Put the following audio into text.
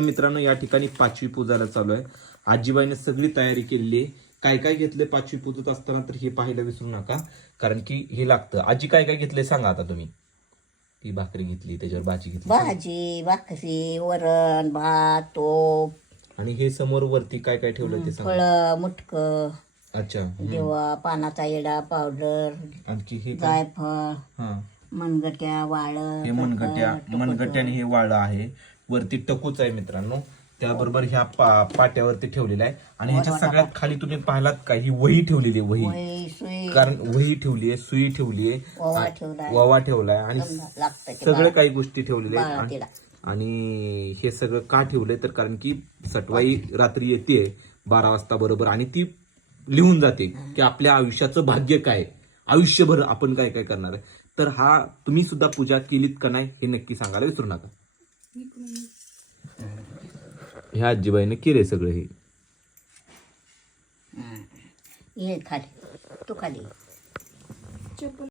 मित्रांनो या ठिकाणी पाचवी पूजायला चालू आहे. आजीबाईने सगळी तयारी केलेली आहे. काय काय घेतले पाचवी पूजत असताना तर हे पाहायला विसरू नका, कारण की हे लागतं. आजी काय काय घेतले सांगा आता तुम्ही. ती भाकरी घेतली, त्याच्यावर भाजी घेतली, भाजी भाकरी वरण भात तूप आणि हे समोर वरती काय काय ठेवलं ते सांगा. फळ मुटक अच्छा. देवा पानाचा येडा पावडर आणखी हे काय? जायफळ हा, मनगट्या वाळ हे मनगट्याने हे वाळलं आहे. वरती टकूच आहे मित्रांनो. त्याबरोबर ह्या पाट्यावरती ठेवलेला आहे. आणि ह्याच्या सगळ्यात खाली तुम्ही पाहिलात का, ही वही ठेवलेली आहे. वही, सुई कारण वही ठेवली आहे, सुई ठेवली आहे, ओवा ठेवलाय ववा ठेवलाय, आणि लागतं सगळ्या काही गोष्टी ठेवलेल्या आहेत. बाळातीला. आणि हे सगळं का ठेवलंय तर कारण की सटवाई रात्री येते 12 वाजता बरोबर, आणि ती लिहून जाते की आपल्या आयुष्याचं भाग्य काय, आयुष्यभर आपण काय काय करणार आहे. तर हा तुम्ही सुद्धा पूजा केलीत का नाही हे नक्की सांगायला विसरू नका. ह्या आजीबाईने केले सगळं हे. ये खाली तू खाली